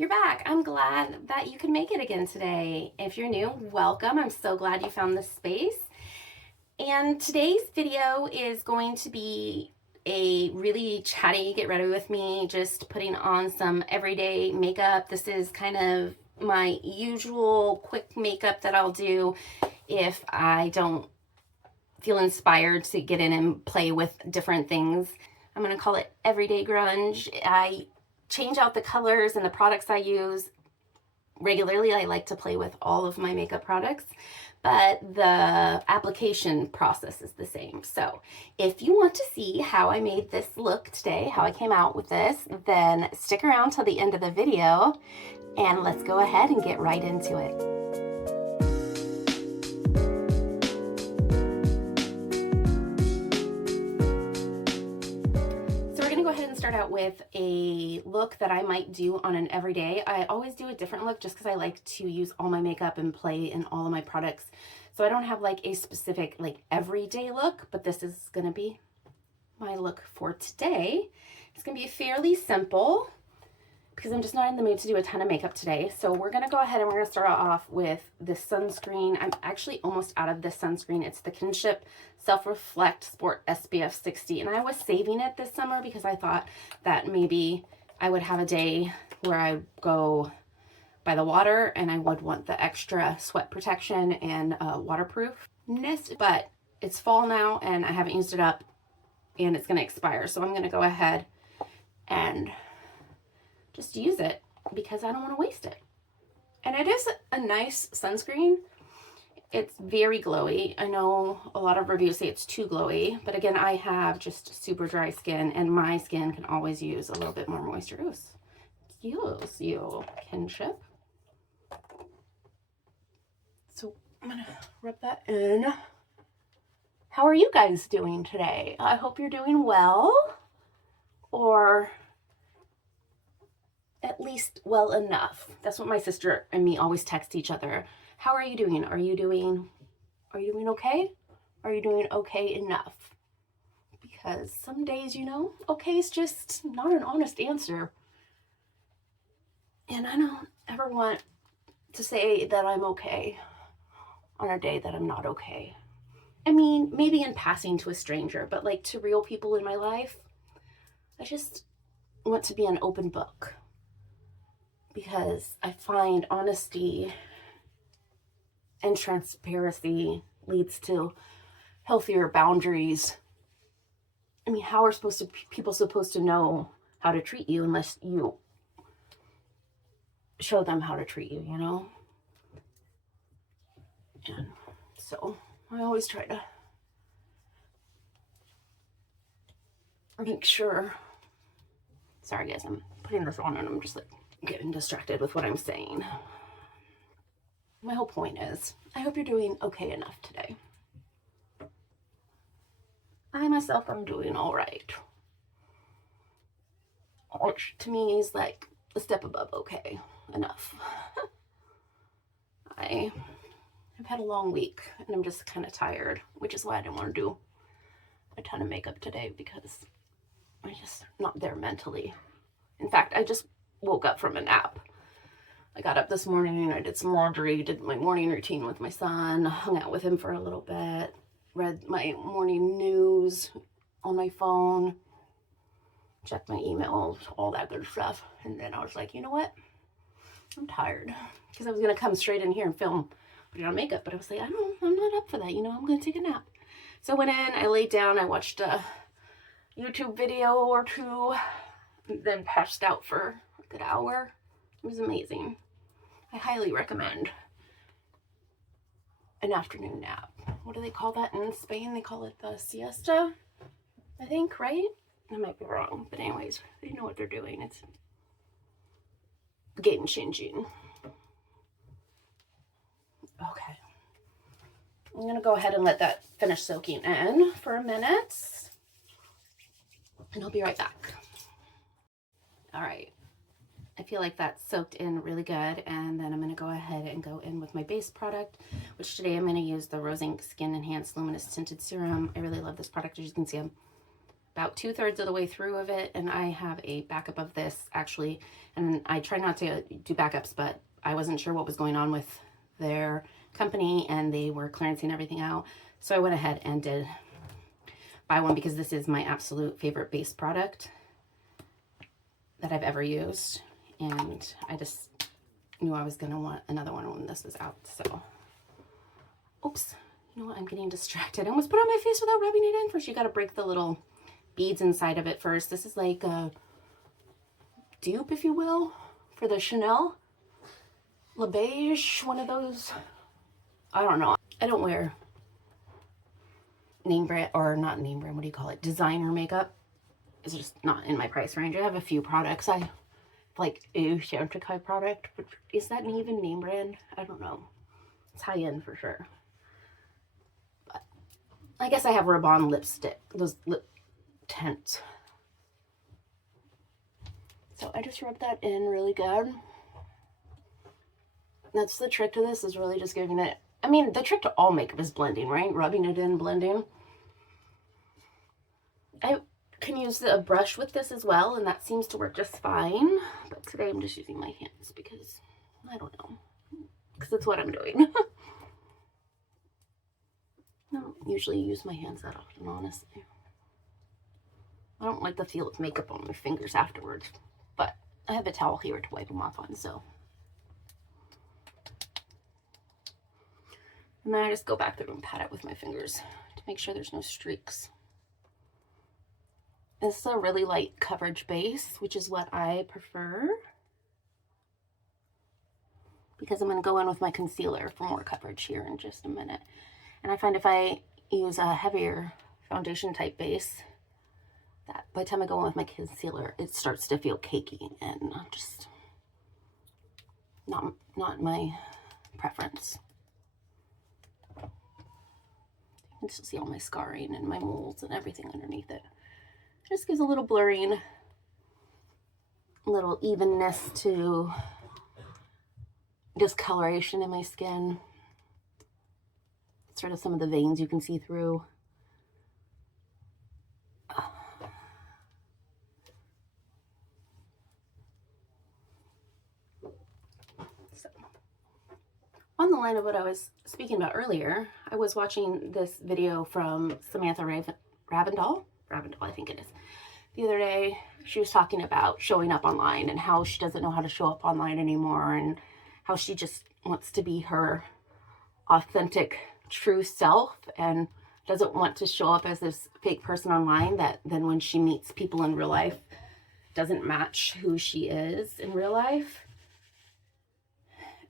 You're back. I'm glad that you could make it again today. If you're new, welcome. I'm so glad you found this space. And today's video is going to be a really chatty get ready with me, just putting on some everyday makeup. This is kind of my usual quick makeup that I'll do if I don't feel inspired to get in and play with different things. I'm going to call it Everyday Grunge. I change out the colors and the products I use regularly. I like to play with all of my makeup products, but the application process is the same. So if you want to see how I made this look today, how I came out with this, then stick around till the end of the video and let's go ahead and get right into it. Start out with a look that I might do on an everyday. I always do a different look just because I like to use all my makeup and play in all of my products. So I don't have like a specific like everyday look, but this is going to be my look for today. It's going to be fairly simple because I'm just not in the mood to do a ton of makeup today. So we're going to go ahead and we're going to start off with this sunscreen. I'm actually almost out of this sunscreen. It's the Kinship Self-Reflect Sport SPF 60. And I was saving it this summer because I thought that maybe I would have a day where I go by the water and I would want the extra sweat protection and waterproofness. But it's fall now and I haven't used it up and it's going to expire. So I'm going to go ahead and just use it because I don't want to waste it. And it is a nice sunscreen. It's very glowy. I know a lot of reviews say it's too glowy, but again, I have just super dry skin and my skin can always use a little bit more moisture. Excuse you, Kinship. So I'm gonna rub that in. How are you guys doing today? I hope you're doing well, or at least well enough. That's what my sister and me always text each other. How are you doing? Are you doing okay? Are you doing okay enough? Because some days, you know, okay is just not an honest answer. And I don't ever want to say that I'm okay on a day that I'm not okay. I mean, maybe in passing to a stranger, but like to real people in my life, I just want to be an open book. Because I find honesty and transparency leads to healthier boundaries. I mean, how are people supposed to know how to treat you unless you show them how to treat you, you know? And so I always try to make sure. Sorry guys, I'm putting this on and I'm just like getting distracted with what I'm saying. My whole point is, I hope you're doing okay enough today. I myself am doing all right. Which to me is like a step above okay enough. I have had a long week and I'm just kind of tired, which is why I didn't want to do a ton of makeup today because I'm just not there mentally. In fact, I just woke up from a nap. I got up this morning, I did some laundry, did my morning routine with my son, hung out with him for a little bit, read my morning news on my phone, checked my emails, all that good stuff. And then I was like, you know what? I'm tired. Because I was going to come straight in here and film, put on makeup, but I was like, I'm not up for that. You know, I'm going to take a nap. So I went in, I laid down, I watched a YouTube video or two, then passed out for a good hour. It was amazing. I highly recommend an afternoon nap. What do they call that in Spain? They call it the siesta, I think, right? I might be wrong, but anyways, they know what they're doing. It's game changing. Okay. I'm gonna go ahead and let that finish soaking in for a minute, and I'll be right back. All right. I feel like that's soaked in really good, and then I'm going to go ahead and go in with my base product, which today I'm going to use the Rose Inc Skin Enhanced Luminous Tinted Serum. I really love this product. As you can see, I'm about 2/3 of the way through of it, and I have a backup of this actually, and I try not to do backups, but I wasn't sure what was going on with their company and they were clearancing everything out, so I went ahead and did buy one because this is my absolute favorite base product that I've ever used, and I just knew I was gonna want another one when this was out. So oops, you know what, I'm getting distracted. I almost put it on my face without rubbing it in. First you got to break the little beads inside of it first. This is like a dupe, if you will, for the Chanel Le Beige, one of those. I don't know, I don't wear name brand, or not name brand, what do you call it, designer makeup. It's just not in my price range. I have a few products. I like a Chanticleer product, but is that even name brand? I don't know. It's high end for sure. But I guess I have Rabanne lipstick, those lip tints. So I just rub that in really good. That's the trick to this, is really just giving it, I mean, the trick to all makeup is blending, right? Rubbing it in, blending. I can use a brush with this as well, and that seems to work just fine. But today I'm just using my hands because, I don't know, because it's what I'm doing. I don't usually use my hands that often, honestly. I don't like the feel of makeup on my fingers afterwards, but I have a towel here to wipe them off on, so. And then I just go back through and pat it with my fingers to make sure there's no streaks. This is a really light coverage base, which is what I prefer, because I'm going to go in with my concealer for more coverage here in just a minute. And I find if I use a heavier foundation type base, that by the time I go in with my concealer, it starts to feel cakey and just not my preference. You can still see all my scarring and my moles and everything underneath it. Just gives a little blurring, a little evenness to discoloration in my skin. Sort of some of the veins you can see through. So, on the line of what I was speaking about earlier, I was watching this video from Samantha Ravindal, I think it is. The other day, she was talking about showing up online and how she doesn't know how to show up online anymore, and how she just wants to be her authentic, true self and doesn't want to show up as this fake person online that then when she meets people in real life doesn't match who she is in real life.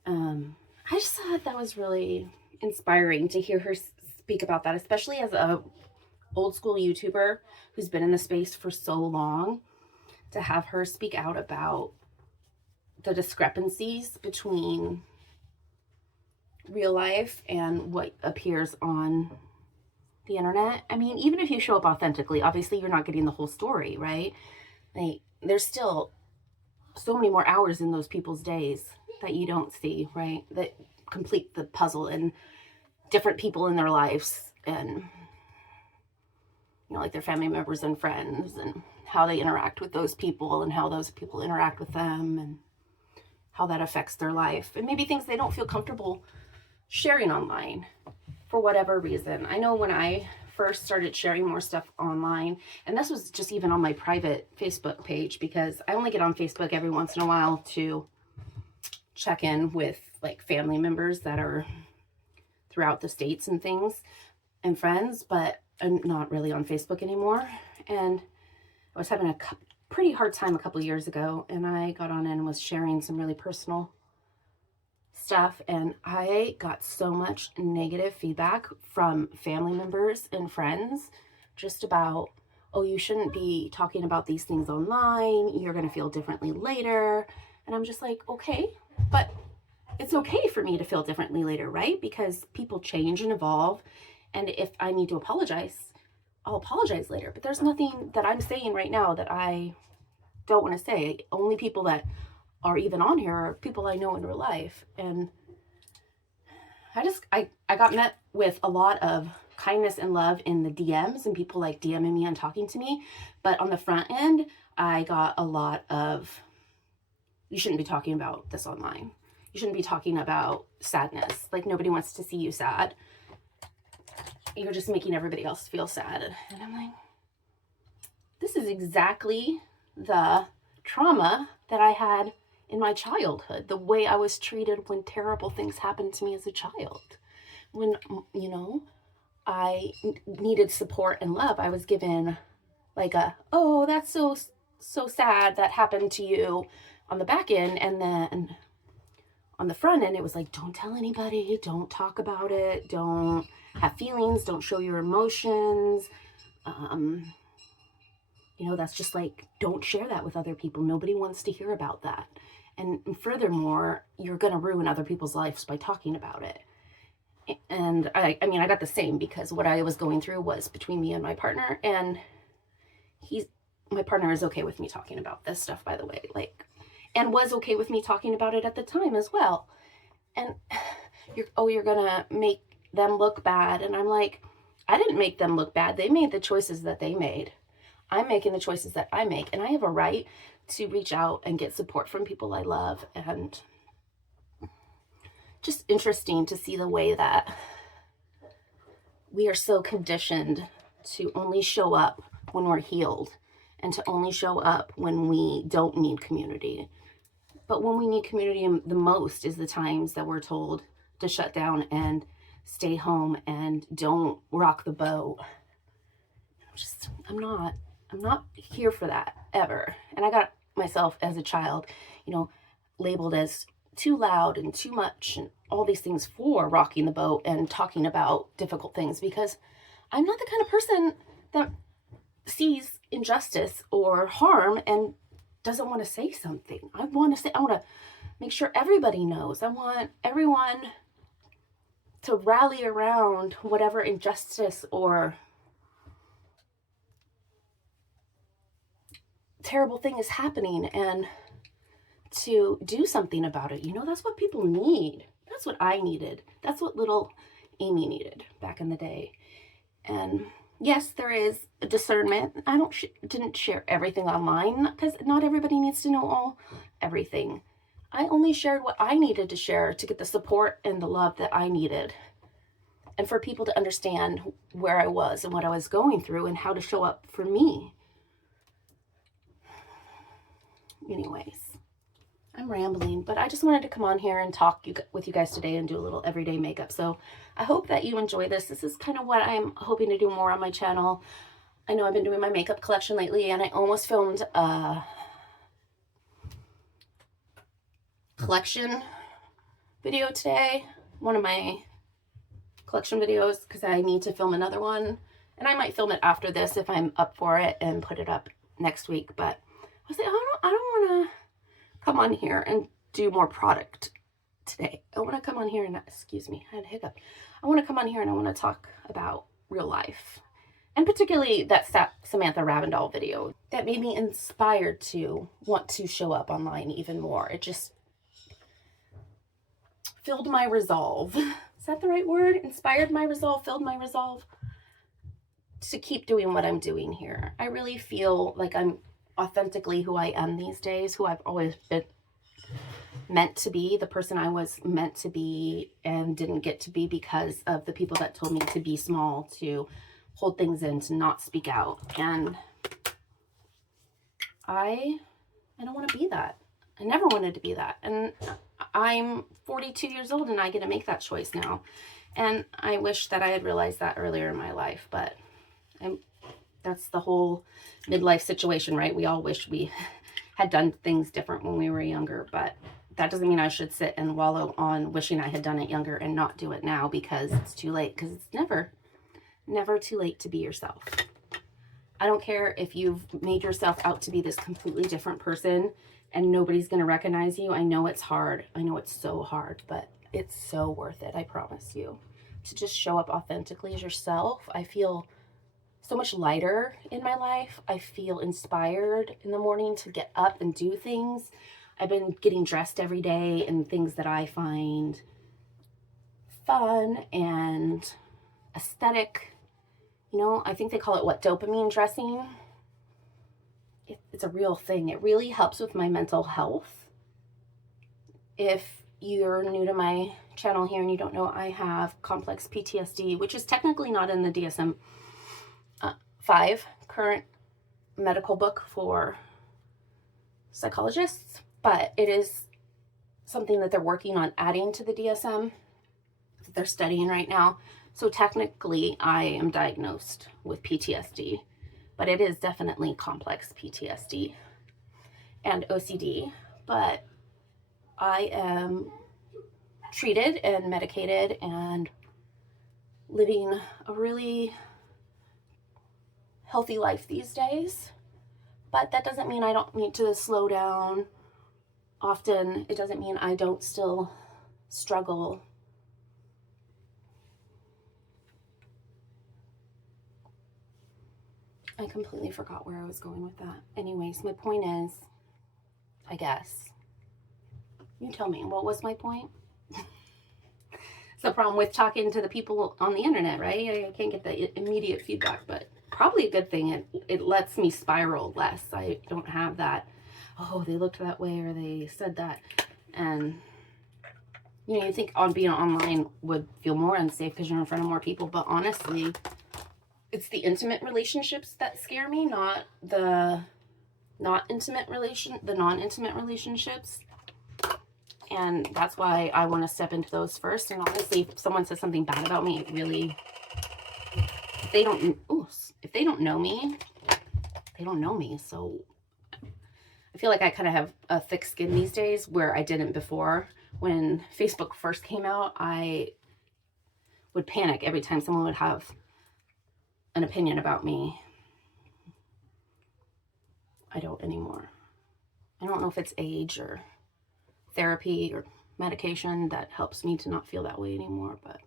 I just thought that was really inspiring to hear her speak about that, especially as a old school YouTuber who's been in the space for so long. To have her speak out about the discrepancies between real life and what appears on the internet. I mean, even if you show up authentically, obviously you're not getting the whole story, right? Like, there's still so many more hours in those people's days that you don't see, right? That complete the puzzle, and different people in their lives, and you know, like their family members and friends, and how they interact with those people, and how those people interact with them, and how that affects their life, and maybe things they don't feel comfortable sharing online for whatever reason. I know when I first started sharing more stuff online, and this was just even on my private Facebook page, because I only get on Facebook every once in a while to check in with like family members that are throughout the states and things, and friends, but I'm not really on Facebook anymore. And I was having a pretty hard time a couple years ago, and I got on and was sharing some really personal stuff, and I got so much negative feedback from family members and friends just about, oh, you shouldn't be talking about these things online, you're going to feel differently later. And I'm just like, okay, but it's okay for me to feel differently later, right? Because people change and evolve, and if I need to apologize, I'll apologize later. But there's nothing that I'm saying right now that I don't want to say. Only people that are even on here are people I know in real life. And I got met with a lot of kindness and love in the DMs and people like DMing me and talking to me. But on the front end, I got a lot of, you shouldn't be talking about this online. You shouldn't be talking about sadness. Like, nobody wants to see you sad. You're just making everybody else feel sad. And I'm like, this is exactly the trauma that I had in my childhood, the way I was treated when terrible things happened to me as a child. When, you know, I needed support and love, I was given like a, oh, that's so sad that happened to you on the back end. And then on the front end, it was like, don't tell anybody, don't talk about it, don't have feelings, don't show your emotions. You know, that's just like, don't share that with other people. Nobody wants to hear about that. And furthermore, you're going to ruin other people's lives by talking about it. And I mean, I got the same, because what I was going through was between me and my partner, and my partner is okay with me talking about this stuff, by the way, like, and was okay with me talking about it at the time as well. And you're going to make them look bad. And I'm like, I didn't make them look bad. They made the choices that they made. I'm making the choices that I make, and I have a right to reach out and get support from people I love. And just interesting to see the way that we are so conditioned to only show up when we're healed and to only show up when we don't need community. But when we need community the most is the times that we're told to shut down and stay home and don't rock the boat. I'm not here for that ever. And I got myself as a child, you know, labeled as too loud and too much and all these things for rocking the boat and talking about difficult things, because I'm not the kind of person that sees injustice or harm and doesn't want to say something. I want to make sure everybody knows. I want everyone to rally around whatever injustice or terrible thing is happening and to do something about it. You know, that's what people need. That's what I needed. That's what little Amy needed back in the day. And yes, there is a discernment. I didn't share everything online, because not everybody needs to know everything. I only shared what I needed to share to get the support and the love that I needed, and for people to understand where I was and what I was going through and how to show up for me. Anyways, I'm rambling, but I just wanted to come on here and talk with you guys today and do a little everyday makeup. So I hope that you enjoy this. This is kind of what I'm hoping to do more on my channel. I know I've been doing my makeup collection lately, and I almost filmed a collection video today, one of my collection videos, because I need to film another one, and I might film it after this if I'm up for it and put it up next week. But I was like, I don't want to come on here and do more product today. I want to come on here and, excuse me, I had a hiccup. I want to come on here and I want to talk about real life, and particularly that Samantha Ravindall video that made me inspired to want to show up online even more. It just filled my resolve. Is that the right word? Inspired my resolve, filled my resolve to keep doing what I'm doing here. I really feel like I'm authentically who I am these days, who I've always been meant to be, the person I was meant to be and didn't get to be because of the people that told me to be small, to hold things in, to not speak out. And I don't want to be that. I never wanted to be that. And I'm 42 years old and I get to make that choice now. And I wish that I had realized that earlier in my life, but that's the whole midlife situation, right? We all wish we had done things different when we were younger, but that doesn't mean I should sit and wallow on wishing I had done it younger and not do it now because it's too late, because it's never too late to be yourself. I don't care if you've made yourself out to be this completely different person and nobody's going to recognize you. I know it's hard. I know it's so hard, but it's so worth it. I promise you. To just show up authentically as yourself. I feel so much lighter in my life. I feel inspired in the morning to get up and do things. I've been getting dressed every day in things that I find fun and aesthetic You know, I think they call it what, dopamine dressing. It's a real thing. It really helps with my mental health. If you're new to my channel here and you don't know, I have complex PTSD, which is technically not in the DSM-5 current medical book for psychologists, but it is something that they're working on adding to the DSM that they're studying right now. So technically I am diagnosed with PTSD, but it is definitely complex PTSD and OCD. But I am treated and medicated and living a really healthy life these days. But that doesn't mean I don't need to slow down. Often it doesn't mean I don't still struggle. I completely forgot where I was going with that. Anyways, my point is, I guess, you tell me, what was my point? It's the problem with talking to the people on the internet, right? I can't get the immediate feedback, but probably a good thing. It lets me spiral less. I don't have that, oh, they looked that way or they said that. And, you know, you think on being online would feel more unsafe because you're in front of more people, but honestly, it's the intimate relationships that scare me, not the non-intimate relationships. And that's why I want to step into those first. And honestly, if someone says something bad about me, it really, if they don't know me, they don't know me. So I feel like I kind of have a thick skin these days where I didn't before. When Facebook first came out, I would panic every time someone would have an opinion about me. I don't anymore. I don't know if it's age or therapy or medication that helps me to not feel that way anymore, but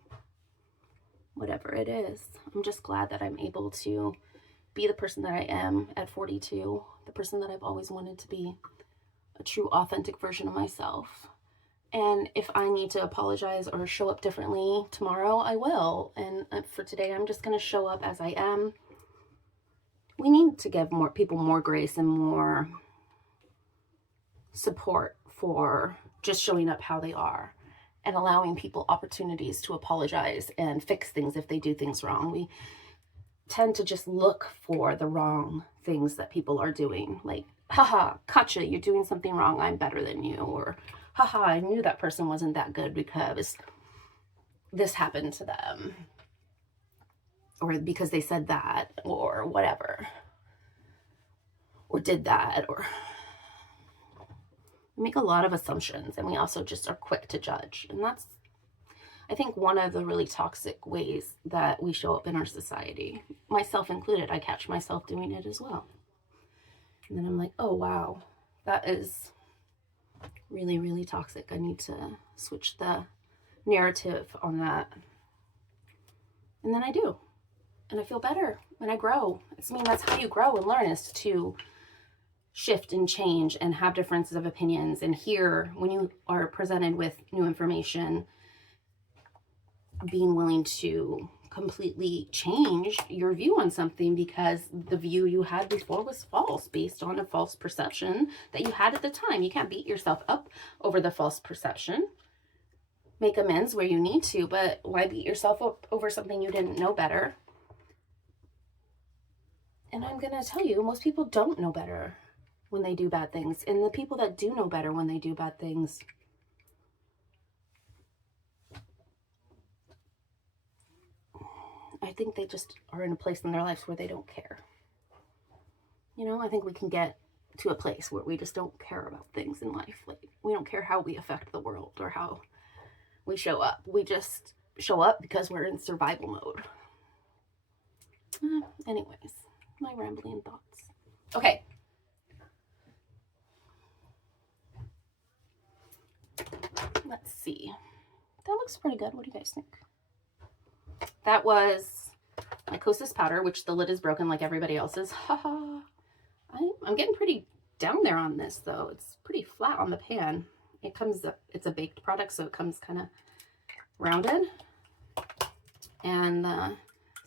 whatever it is, I'm just glad that I'm able to be the person that I am at 42, the person that I've always wanted to be, a true authentic version of myself. And if I need to apologize or show up differently tomorrow, I will. And for today, I'm just going to show up as I am. We need to give more people more grace and more support for just showing up how they are and allowing people opportunities to apologize and fix things if they do things wrong. We tend to just look for the wrong things that people are doing. Like, haha, gotcha, you're doing something wrong, I'm better than you. Or, haha, I knew that person wasn't that good because this happened to them. Or because they said that, or whatever. Or did that, or we make a lot of assumptions, and we also just are quick to judge. And that's, I think, one of the really toxic ways that we show up in our society, myself included. I catch myself doing it as well. And then I'm like, oh, wow, that is really, really toxic. I need to switch the narrative on that. And then I do. And I feel better. And I grow. That's how you grow and learn, is to shift and change and have differences of opinions and hear when you are presented with new information, being willing to completely change your view on something because the view you had before was false, based on a false perception that you had at the time. You can't beat yourself up over the false perception. Make amends where you need to, but why beat yourself up over something you didn't know better? And I'm going to tell you, most people don't know better when they do bad things. And the people that do know better when they do bad things, I think they just are in a place in their lives where they don't care. You know, I think we can get to a place where we just don't care about things in life. Like, we don't care how we affect the world or how we show up. We just show up because we're in survival mode. Anyways, my rambling thoughts. Okay. Let's see. That looks pretty good. What do you guys think? That was my Kosas powder, which the lid is broken like everybody else's. Haha. I'm getting pretty down there on this, though. It's pretty flat on the pan. It's a baked product, so it comes kind of rounded. And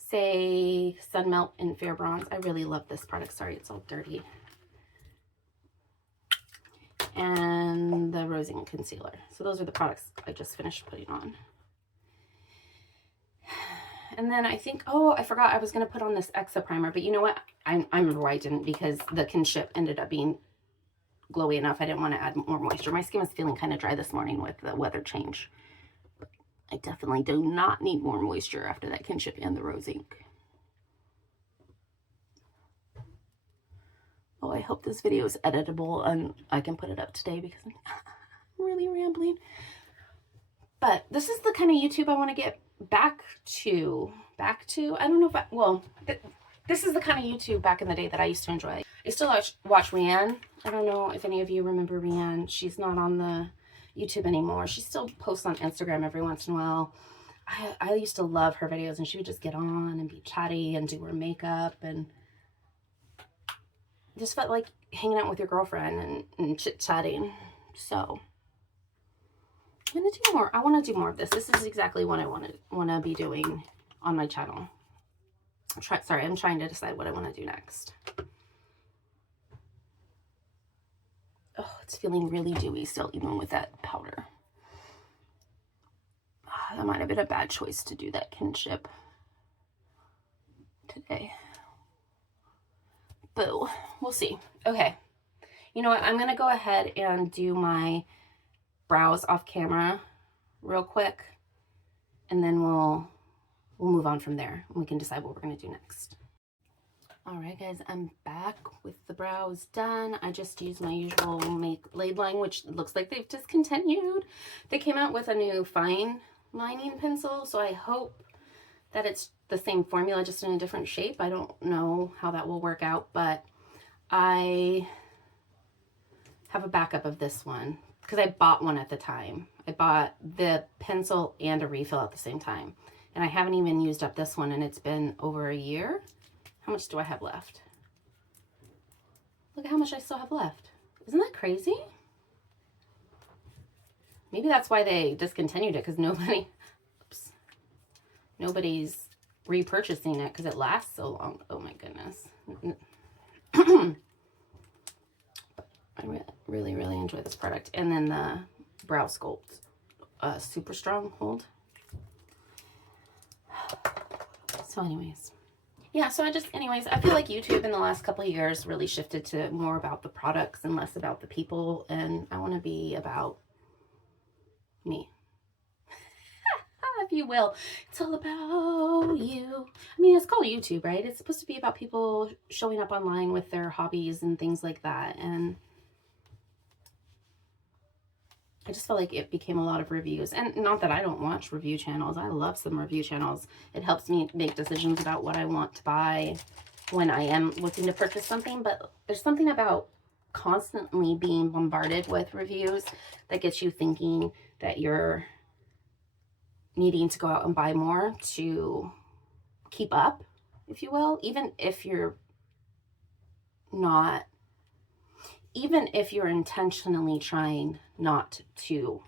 say Sun Melt in Fair Bronze. I really love this product. Sorry, it's all dirty. And the Rosing Concealer. So those are the products I just finished putting on. And then I think, oh, I forgot I was going to put on this Exa primer, but you know what? I remember why I didn't, because the Kinship ended up being glowy enough. I didn't want to add more moisture. My skin was feeling kind of dry this morning with the weather change. But I definitely do not need more moisture after that Kinship and the Rose Ink. Oh, I hope this video is editable and I can put it up today because I'm really rambling. But this is the kind of YouTube I want to get back to. I don't know if this is the kind of YouTube back in the day that I used to enjoy. I still watch Rianne. I don't know if any of you remember Rianne. She's not on the YouTube anymore. She still posts on Instagram every once in a while. I used to love her videos, and she would just get on and be chatty and do her makeup, and just felt like hanging out with your girlfriend and chit-chatting. So I'm gonna do more. I want to do more of this. This is exactly what I want to be doing on my channel. I'm trying to decide what I want to do next. Oh, it's feeling really dewy still, even with that powder. That might have been a bad choice to do that Kinship today. Boo. We'll see. Okay. You know what? I'm going to go ahead and do my brows off camera real quick, and then we'll move on from there, and we can decide what we're going to do next. All right, guys, I'm back with the brows done. I just used my usual Make Blade line, which looks like they've discontinued. They came out with a new fine lining pencil, so I hope that it's the same formula, just in a different shape. I don't know how that will work out, but I have a backup of this one because I bought one at the time. I bought the pencil and a refill at the same time, and I haven't even used up this one, and it's been over a year. How much do I have left? Look at how much I still have left. Isn't that crazy? Maybe that's why they discontinued it, because nobody's repurchasing it because it lasts so long. Oh my goodness. I really enjoy this product. And then the Brow Sculpt Super Strong Hold. So anyways. Yeah, so I feel like YouTube in the last couple of years really shifted to more about the products and less about the people, and I want to be about me, if you will. It's all about you. I mean, it's called YouTube, right? It's supposed to be about people showing up online with their hobbies and things like that, and I just felt like it became a lot of reviews. And not that I don't watch review channels. I love some review channels. It helps me make decisions about what I want to buy when I am looking to purchase something. But there's something about constantly being bombarded with reviews that gets you thinking that you're needing to go out and buy more to keep up, if you will. Even if you're intentionally trying not to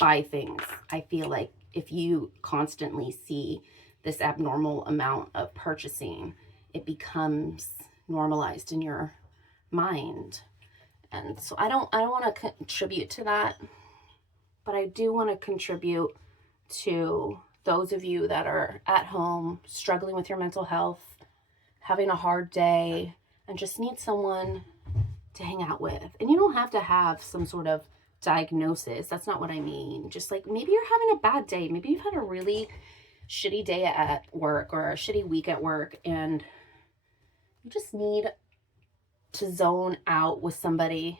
buy things, I feel like if you constantly see this abnormal amount of purchasing, it becomes normalized in your mind. And so I don't want to contribute to that, but I do want to contribute to those of you that are at home struggling with your mental health, having a hard day, and just need someone to hang out with. And you don't have to have some sort of diagnosis. That's not what I mean. Just like, maybe you're having a bad day. Maybe you've had a really shitty day at work or a shitty week at work, and you just need to zone out with somebody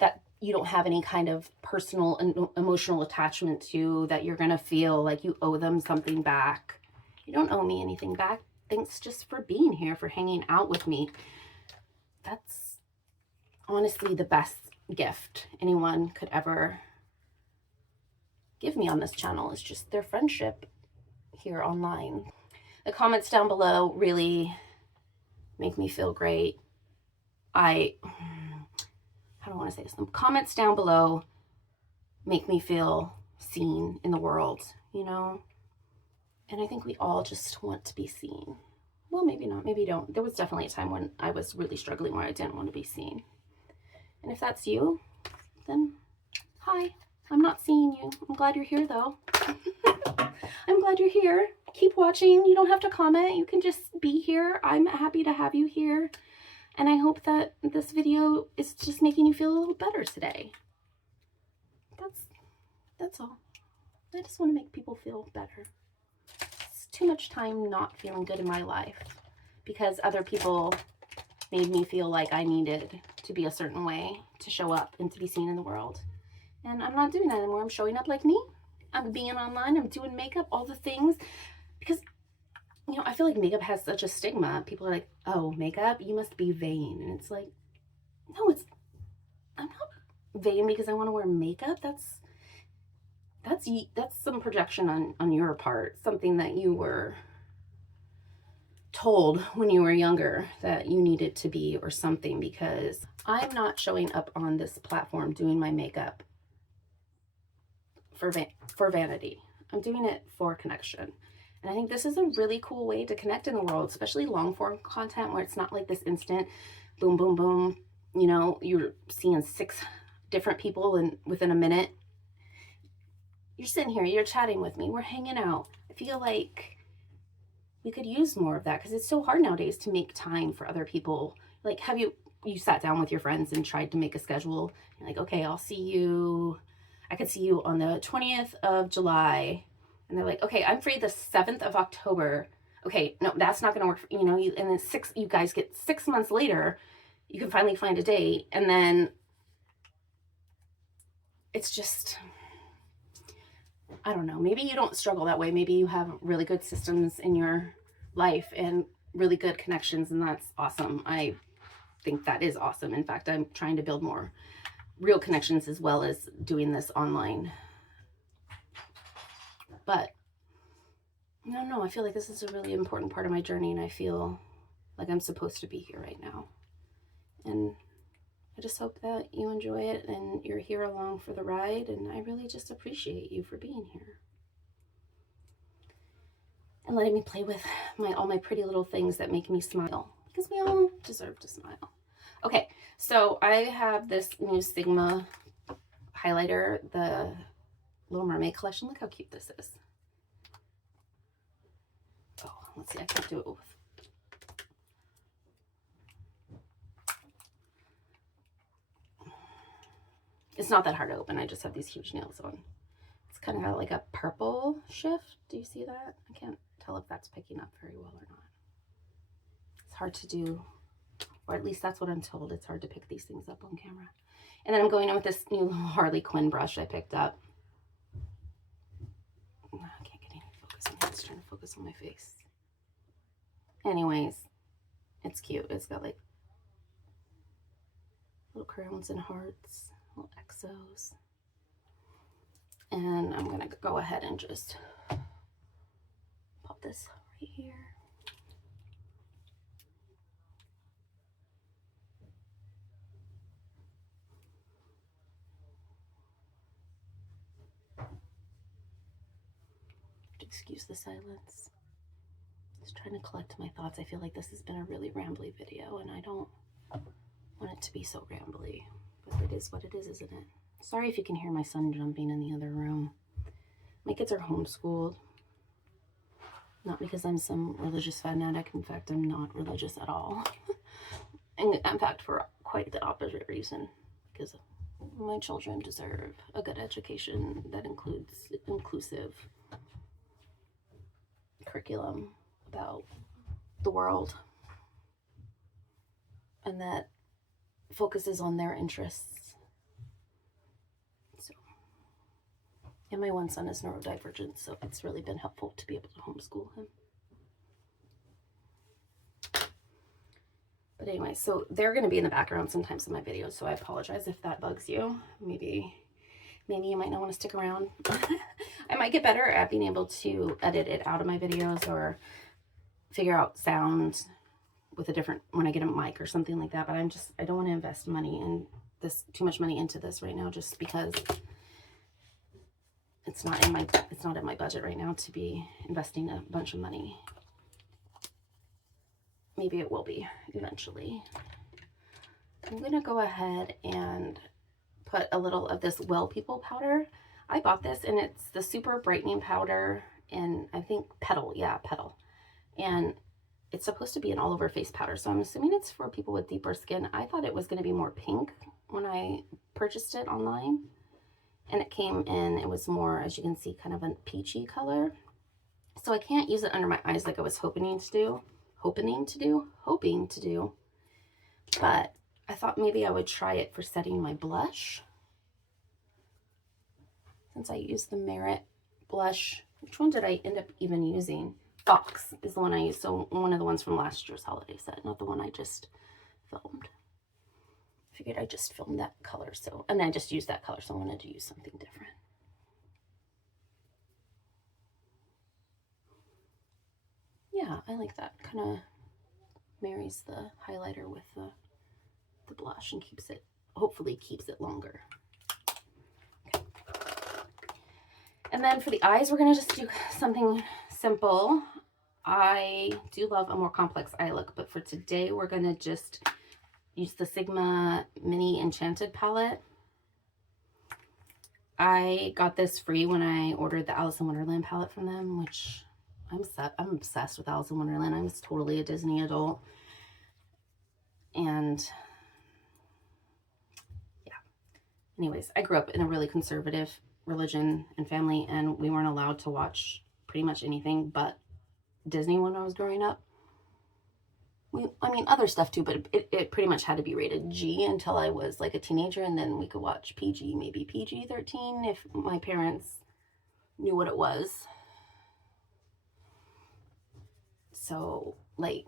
that you don't have any kind of personal and emotional attachment to, that you're going to feel like you owe them something back. You don't owe me anything back. Thanks just for being here, for hanging out with me. That's honestly the best gift anyone could ever give me on this channel, is just their friendship here online. The comments down below really make me feel great. How do I want to say this? The comments down below make me feel seen in the world, you know? And I think we all just want to be seen. Well, maybe not, maybe don't. There was definitely a time when I was really struggling where I didn't want to be seen. And if that's you, then hi, I'm not seeing you. I'm glad you're here though. I'm glad you're here. Keep watching. You don't have to comment. You can just be here. I'm happy to have you here. And I hope that this video is just making you feel a little better today. That's all. I just want to make people feel better. It's too much time not feeling good in my life because other people made me feel like I needed to be a certain way to show up and to be seen in the world. And I'm not doing that anymore. I'm showing up like me. I'm being online. I'm doing makeup, all the things. Because, you know, I feel like makeup has such a stigma. People are like, oh, makeup? You must be vain. And it's like, no, I'm not vain because I want to wear makeup. That's some projection on your part. Something that you were told when you were younger that you needed to be or something, because I'm not showing up on this platform doing my makeup for vanity. I'm doing it for connection. And I think this is a really cool way to connect in the world, especially long form content where it's not like this instant boom, boom, boom. You know, you're seeing 6 different people and within a minute. You're sitting here, you're chatting with me, we're hanging out. I feel like we could use more of that because it's so hard nowadays to make time for other people. Like, have you sat down with your friends and tried to make a schedule? You're like, okay, I'll see you. I could see you on the 20th of July. And they're like, okay, I'm free the 7th of October. Okay, no, that's not going to work. You know, and then you guys get 6 months later, you can finally find a date. And then it's just, I don't know, maybe you don't struggle that way. Maybe you have really good systems in your life and really good connections, and that's awesome. I think that is awesome. In fact, I'm trying to build more real connections as well as doing this online. But no, I feel like this is a really important part of my journey, and I feel like I'm supposed to be here right now. And I just hope that you enjoy it and you're here along for the ride, and I really just appreciate you for being here and letting me play with all my pretty little things that make me smile, because we all deserve to smile. Okay, so I have this new Sigma highlighter, the Little Mermaid collection. Look how cute this is. Oh, let's see, I can't do it with. It's not that hard to open. I just have these huge nails on. It's kind of got like a purple shift. Do you see that? I can't tell if that's picking up very well or not. It's hard to do, or at least that's what I'm told. It's hard to pick these things up on camera. And then I'm going in with this new Harley Quinn brush I picked up. I can't get any focus on it. It's trying to focus on my face. Anyways, it's cute. It's got like little crowns and hearts, little exos. And I'm gonna go ahead and just pop this right here. Excuse the silence. Just trying to collect my thoughts. I feel like this has been a really rambly video, and I don't want it to be so rambly, but it is what it is, isn't it? Sorry if you can hear my son jumping in the other room. My kids are homeschooled. Not because I'm some religious fanatic. In fact, I'm not religious at all. And in fact, for quite the opposite reason, because my children deserve a good education that includes inclusive curriculum about the world and that focuses on their interests. So, and my one son is neurodivergent, so it's really been helpful to be able to homeschool him. But anyway, so they're going to be in the background sometimes in my videos, so I apologize if that bugs you. Maybe you might not want to stick around. I might get better at being able to edit it out of my videos or figure out sound with a different, when I get a mic or something like that. But I don't want to invest money in this, too much money into this right now, just because it's not in my budget right now to be investing a bunch of money. Maybe it will be eventually. I'm going to go ahead and put a little of this Well People powder. I bought this and it's the Super Brightening Powder in, I think, Petal. Yeah, Petal. And it's supposed to be an all over face powder. So I'm assuming it's for people with deeper skin. I thought it was going to be more pink when I purchased it online. And it came in, it was more, as you can see, kind of a peachy color. So I can't use it under my eyes like I was hoping to do. But I thought maybe I would try it for setting my blush. Since I used the Merit blush, which one did I end up even using? Fox is the one I used. So one of the ones from last year's holiday set, not the one I just filmed. Figured I just filmed that color, so, and I just used that color, so I wanted to use something different. Yeah, I like that. Kind of marries the highlighter with the blush and keeps it, hopefully keeps it longer. Okay. And then for the eyes, we're gonna just do something simple. I do love a more complex eye look, but for today, we're gonna just use the Sigma Mini Enchanted palette. I got this free when I ordered the Alice in Wonderland palette from them, which I'm obsessed with Alice in Wonderland. I'm totally a Disney adult. And yeah. Anyways, I grew up in a really conservative religion and family, and we weren't allowed to watch pretty much anything but Disney when I was growing up. I mean, other stuff too, but it pretty much had to be rated G until I was like a teenager, and then we could watch PG, maybe PG-13 if my parents knew what it was. So, like,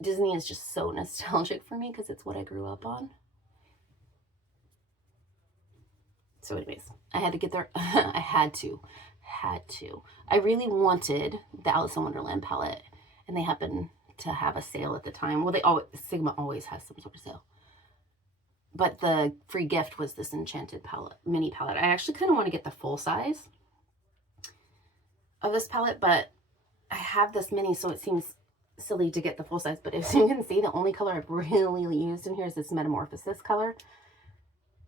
Disney is just so nostalgic for me because it's what I grew up on. So anyways, I had to get there. I had to. I really wanted the Alice in Wonderland palette, and they happened to have a sale at the time. Well, Sigma always has some sort of sale. But the free gift was this Enchanted palette, mini palette. I actually kind of want to get the full size of this palette, but I have this mini, so it seems silly to get the full size. But as you can see, the only color I've really used in here is this Metamorphosis color,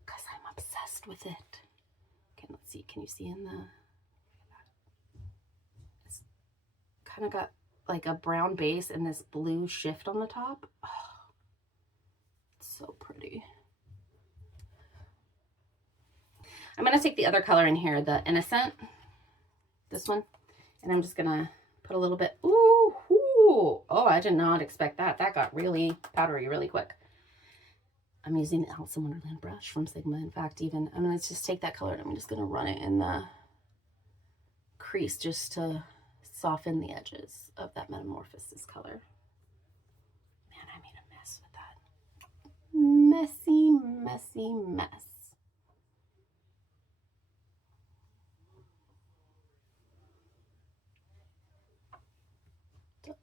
because I'm obsessed with it. Okay, let's see. Can you see in the... It's kind of got like a brown base and this blue shift on the top. Oh, it's so pretty. I'm going to take the other color in here, the Innocent, this one, and I'm just going to put a little bit. Ooh, oh, I did not expect that. That got really powdery really quick. I'm using the Alice in Wonderland brush from Sigma. In fact, even, I'm going to just take that color and I'm just going to run it in the crease just to soften the edges of that Metamorphosis color. Man, I made a mess with that. Messy, messy mess. So,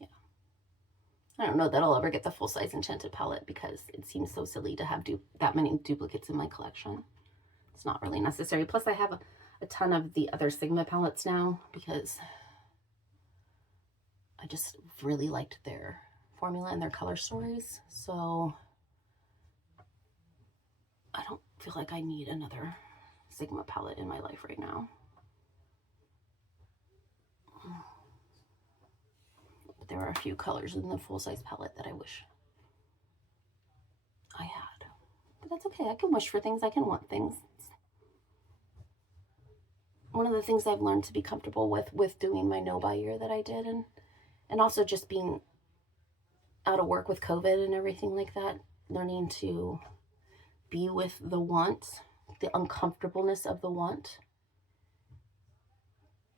yeah. I don't know that I'll ever get the full-size Enchanted palette because it seems so silly to have that many duplicates in my collection. It's not really necessary. Plus, I have a ton of the other Sigma palettes now because I just really liked their formula and their color stories. So I don't feel like I need another Sigma palette in my life right now. But there are a few colors in the full-size palette that I wish I had. But that's okay. I can wish for things. I can want things. One of the things I've learned to be comfortable with doing my no-buy year that I did, and also just being out of work with COVID and everything like that, learning to be with the want, the uncomfortableness of the want.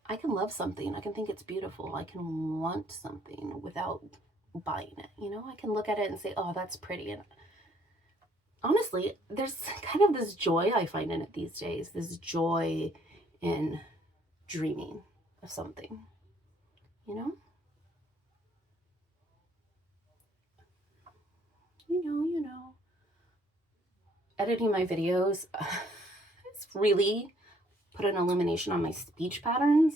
I can love something. I can think it's beautiful. I can want something without buying it. You know, I can look at it and say, oh, that's pretty. And honestly, there's kind of this joy I find in it these days, this joy in dreaming of something, you know? You know. Editing my videos, it's really put an illumination on my speech patterns.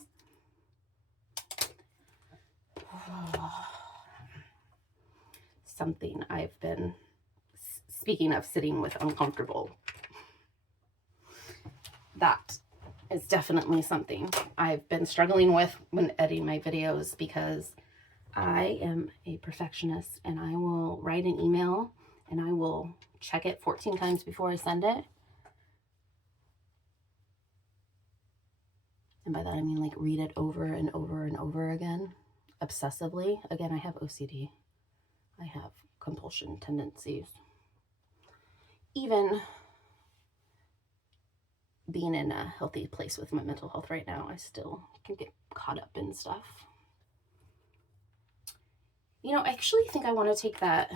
Something I've been, speaking of sitting with uncomfortable, that is definitely something I've been struggling with when editing my videos, because I am a perfectionist and I will write an email and I will check it 14 times before I send it. And by that I mean like read it over and over and over again, obsessively. Again, I have OCD. I have compulsion tendencies. Even being in a healthy place with my mental health right now, I still can get caught up in stuff. You know, I actually think I want to take that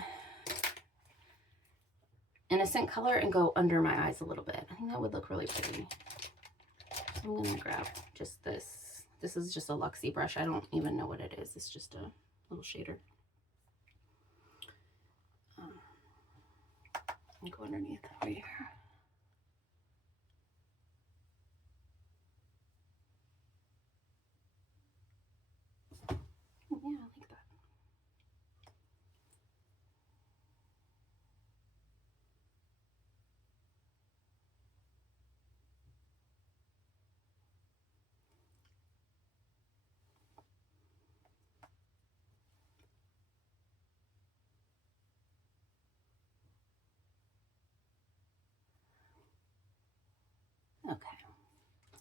innocent color and go under my eyes a little bit. I think that would look really pretty. So I'm going to grab just this. This is just a Luxie brush. I don't even know what it is. It's just a little shader. And go underneath over here. Yeah, I like that. Okay,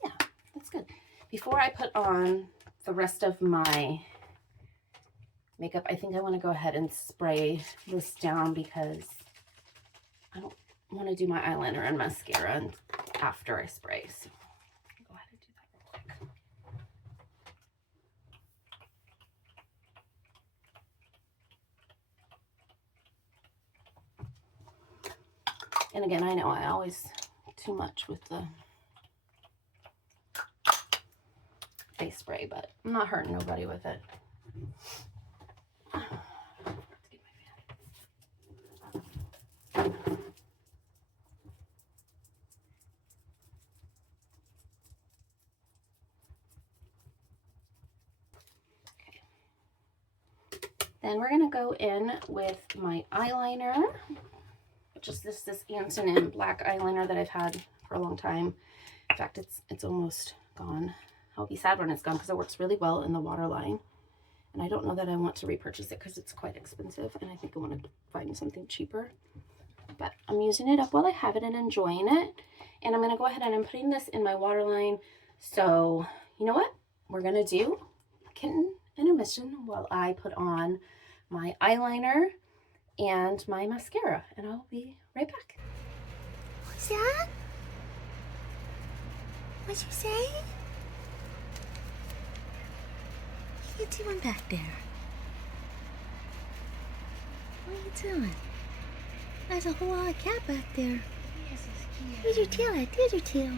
yeah, that's good. Before I put on the rest of my makeup, I think I want to go ahead and spray this down because I don't want to do my eyeliner and mascara after I spray. So go ahead and do that real quick. And again, I know I always too much with the face spray, but I'm not hurting nobody with it. Then we're gonna go in with my eyeliner, which is this Antonin black eyeliner that I've had for a long time. In fact, it's almost gone. I'll be sad when it's gone because it works really well in the waterline. And I don't know that I want to repurchase it because it's quite expensive, and I think I want to find something cheaper. But I'm using it up while I have it and enjoying it. And I'm gonna go ahead and I'm putting this in my waterline. So you know what? We're gonna do kitten intermission while I put on my eyeliner and my mascara, and I'll be right back. What's that? What'd you say? What are you doing back there? What are you doing? There's a whole lot of cat back there. Yes, it's cute. Where's your tail at? There's your tail.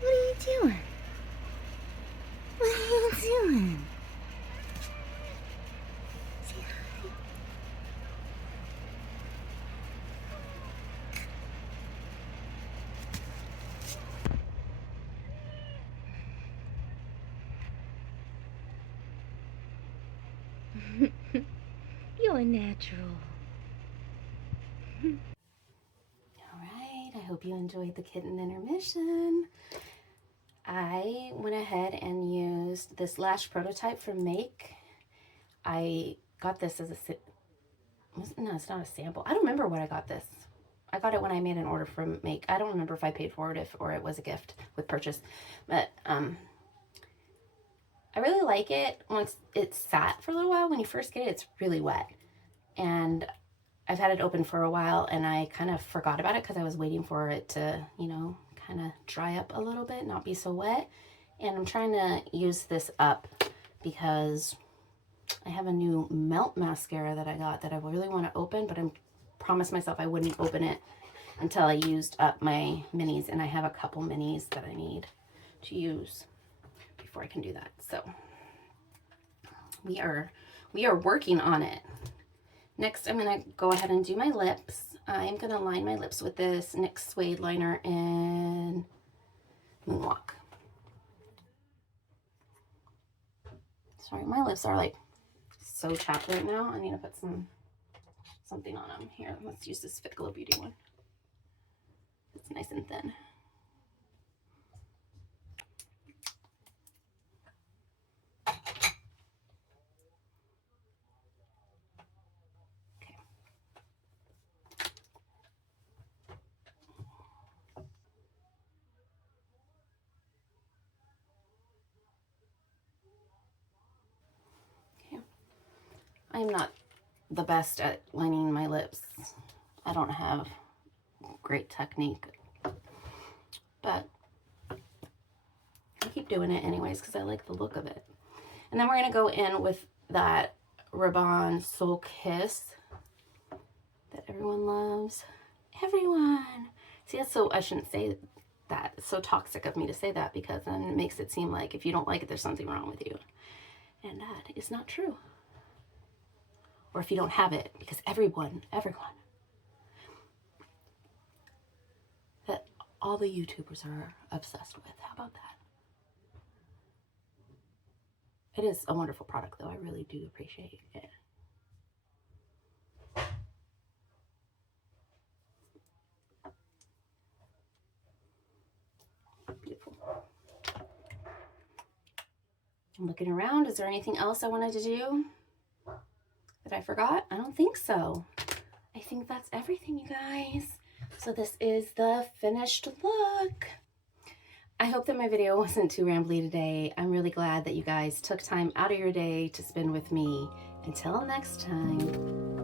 What are you doing? What are you doing? Say hi. You're natural. All right, I hope you enjoyed the kitten intermission. I went ahead and used this lash prototype from Make. I got this as a, no, it's not a sample. I don't remember what I got this. I got it when I made an order from Make. I don't remember if I paid for it or it was a gift with purchase. But I really like it once it's sat for a little while. When you first get it, it's really wet. And I've had it open for a while and I kind of forgot about it because I was waiting for it to, you know, kind of dry up a little bit, not be so wet. And I'm trying to use this up because I have a new Melt mascara that I got that I really want to open, but I promised myself I wouldn't open it until I used up my minis, and I have a couple minis that I need to use before I can do that. So we are working on it. Next, I'm going to go ahead and do my lips. I'm going to line my lips with this NYX Suede liner in Moonwalk. Sorry, my lips are like so chapped right now. I need to put something on them. Here, let's use this Fit Glow Beauty one. It's nice and thin. I am not the best at lining my lips. I don't have great technique, but I keep doing it anyways because I like the look of it. And then we're going to go in with that Rabanne Soul Kiss that everyone loves. Everyone! See, that's so, I shouldn't say that. It's so toxic of me to say that because then it makes it seem like if you don't like it, there's something wrong with you. And that is not true. Or if you don't have it, because everyone, that all the YouTubers are obsessed with. How about that? It is a wonderful product, though. I really do appreciate it. Beautiful. I'm looking around. Is there anything else I wanted to do that I forgot? I don't think so. I think that's everything, you guys. So this is the finished look. I hope that my video wasn't too rambly today. I'm really glad that you guys took time out of your day to spend with me. Until next time.